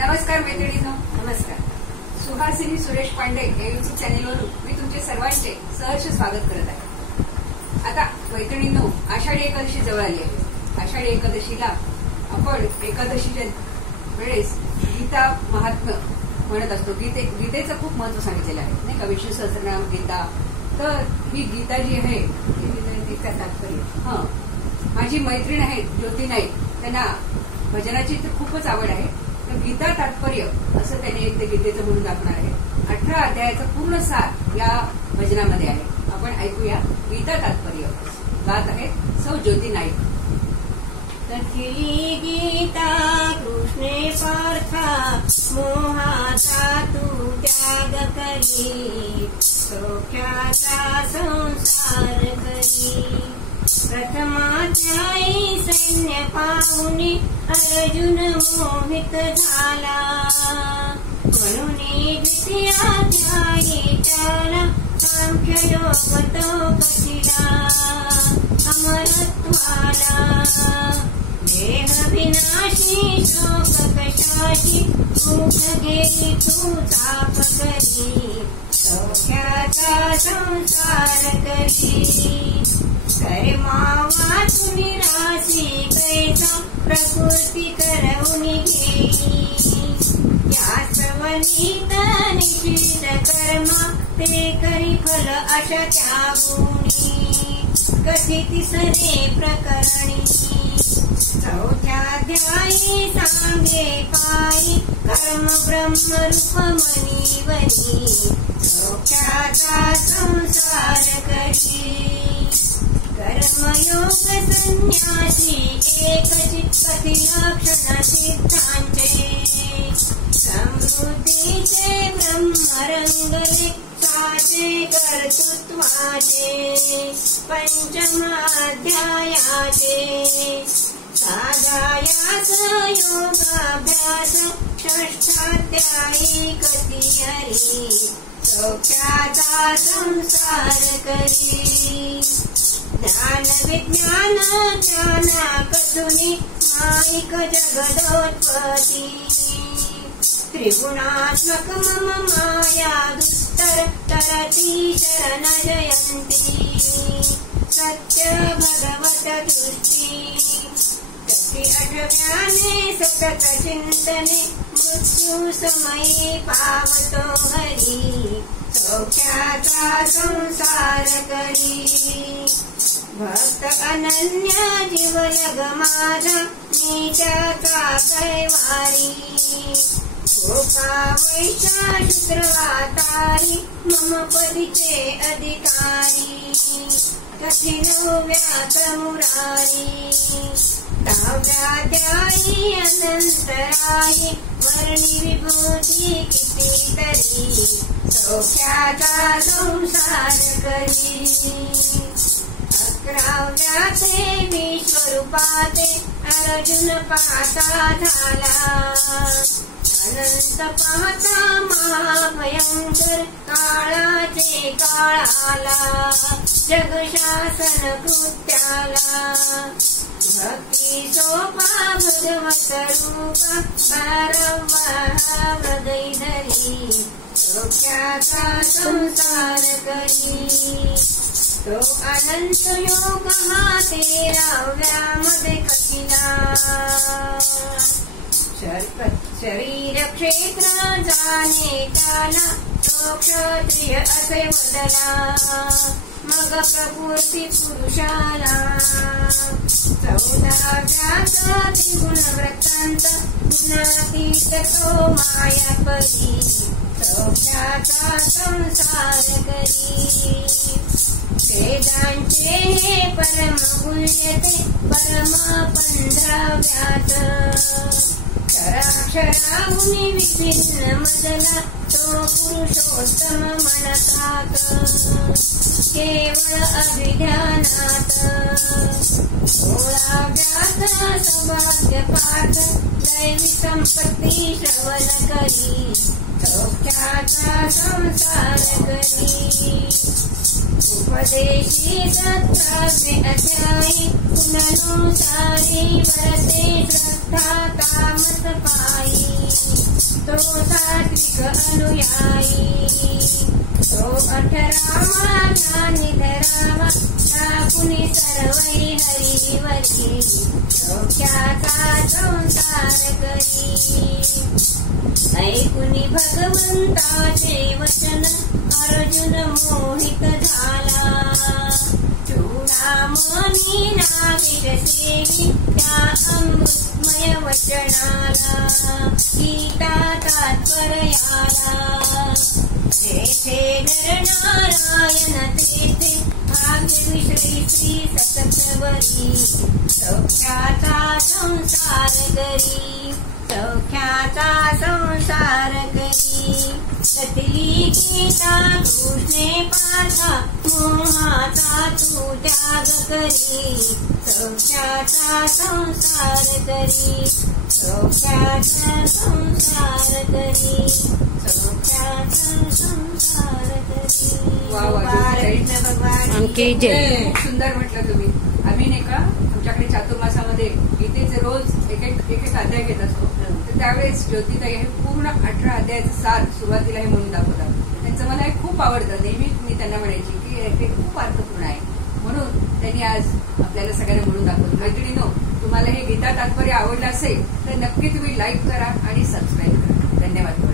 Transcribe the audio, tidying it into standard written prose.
नमस्कार मैत्रिणींनो, नमस्कार. सुहासिनी सुरेश पांडे या युट्यूब चॅनेलवरून मी तुमचे सर्वांचे सहर्ष स्वागत करत आहे. आता मैत्रिणींनो, आषाढी एकादशी जवळ आली आहे. आषाढी एकादशीला आपण एकादशीच्या वेळेस गीता महात्म्य म्हणत असतो. गीतेचं खूप महत्व सांगितलेलं आहे, नाही का? विष्णू सहस्रनाम गीता. तर ही गीता जी आहे तिचा तात्पर्य, माझी मैत्रीण आहे ज्योती नाईक, त्यांना भजनाची तर खूपच आवड आहे. तर गीता तात्पर्य असं त्याने एक ते गीतेचं म्हणून दाखवणार आहे. 18 अध्यायाचा पूर्ण सार या भजनामध्ये आहे. आपण ऐकूया गीता तात्पर्य. गात आहेत सौ ज्योती नाईक. कथिली गीता कृष्णे पार्था, मोहाचा तू त्याग करी, सौख्याचा संसार करी. प्रथमाध्यायी सैन्य पाहुनी अर्जुन मोहित झाला, म्हणून द्वितीयाध्यायी त्याला सांख्ययोग तो कथिला. अमरत्वाला देह विनाशी शोक कशाची, मुख गेली तू चाप करी, सौख्याचा संसार करी. कर्मावा तुनी राशी कैसा, प्रकृती करवून घेई. या सवनीत निषिद्ध कर्मा, ते करी फल अशा त्या गुणी. कथिती सरे प्रकरणी, चौथ्याध्यायी सांगे पायी, कर्म ब्रह्म रूप मनीवनी, सौख्याचा संसार करी. कर्मयोग संन्यासी एकचित कथी लक्षण सिद्धांचे, समृद्धीचे ब्रह्म रंगले साचे कर्तृत्वाचे. पंचमाध्यायाचे साधायास योगाभ्यास, षष्ठाध्यायी कथी हरी, सौख्याचा संसार करी. ज्ञान विज्ञान ज्ञाना कथुनी, माईक जगदोत्पत्ती. त्रिगुणात्मक मम माया दुस्तर, तरती शरण जयंती. सत्य भगवत दृष्टी, कथी अठव्याने सतत चिंतने, मृत्यू समयी पावतो हरी, सौख्याचा संसार करी. भक्त अनन्य जीवलग माझा, मी त्याचा कैवारी. गोपा वैशा शुक्रवातारी, मम पदीचे अधिकारी. कथी नव्यात मुरारी, दहाव्याध्यायी अनंतरायी, वर्णी विभूती कितीतरी, सौख्याचा संसार करी. 11व्याचे विश्वरूपाचे, अर्जुन पाहता झाला. अनंत पाहता महाभयंकर, काळाचे काळ आला, जगशासन कृत्याला. भक्ती सोपा भगवत रूपा, बारंवार हृदय धरी, सौख्याचा संसार करी. तो अनंत योग हा 13व्यामध्ये कथिला. शरीर क्षेत्र जाणे त्याला, तो क्षत्रिय असे वदला. मग प्रकृती पुरुषाला, 14व्याचा त्रिगुण वृत्तांत, गुणातीत तो मायापरी, सौख्याचा संसार करी. वेदांचे हे परम गुह्यते, परम 15व्यात. क्षराक्षराहुनी विभिन्न मजला, तो पुरुषोत्तम म्हणतात, केवळ अभिध्यानात. 16व्यात सौभाग्य पाठ, दैवी संपत्ती श्रवण करी, सौख्याचा संसार करी. उपदेशी 17वे अध्यायी, गुणानुसारी वरते श्रद्धा तामस पायी. तो सात्विक अनुयायी, तो 18वा ज्ञानी धरावा टाकुनी सर्वै हरिवरी, सौख्याचा संसार करी. ऐकुनी भगवंताचे वचन अर्जुन मोहित झाला, चूडामणी नाविरसेवी त्या अमृतमय वचनाला, गीता तात्पर्याला. जेथे नरनारायण तेथे भाग्यविषयी श्री सततवरी, सौख्याचा संसार करी, सौख्याचा संसार करी. सतली गीता कृष्णे पाठा, मोहाचा तू त्याग करी, सौख्याचा संसार करी, सौख्याचा संसार करी, सौख्याचा संसार करी. भगवान की जय. खूप सुंदर म्हटलं तुम्ही. आम्ही नाही का आमच्याकडे चातुर्मासामध्ये गीतेचे रोज एक एक अध्याय घेत असतो. तर त्यावेळेस ज्योतिताई हे पूर्ण 18 अध्यायाचं सार सुरुवातीला हे म्हणून दाखवतात. त्यांचं मला हे खूप आवडतं. नेहमी मी त्यांना म्हणायची की हे खूप अर्थपूर्ण आहे, म्हणून त्यांनी आज आपल्याला सगळ्यांना म्हणून दाखवलं. मैत्रिणींनो, तुम्हाला हे गीता तात्पर्य आवडलं असेल तर नक्की तुम्ही लाईक करा आणि सबस्क्राईब करा. धन्यवाद.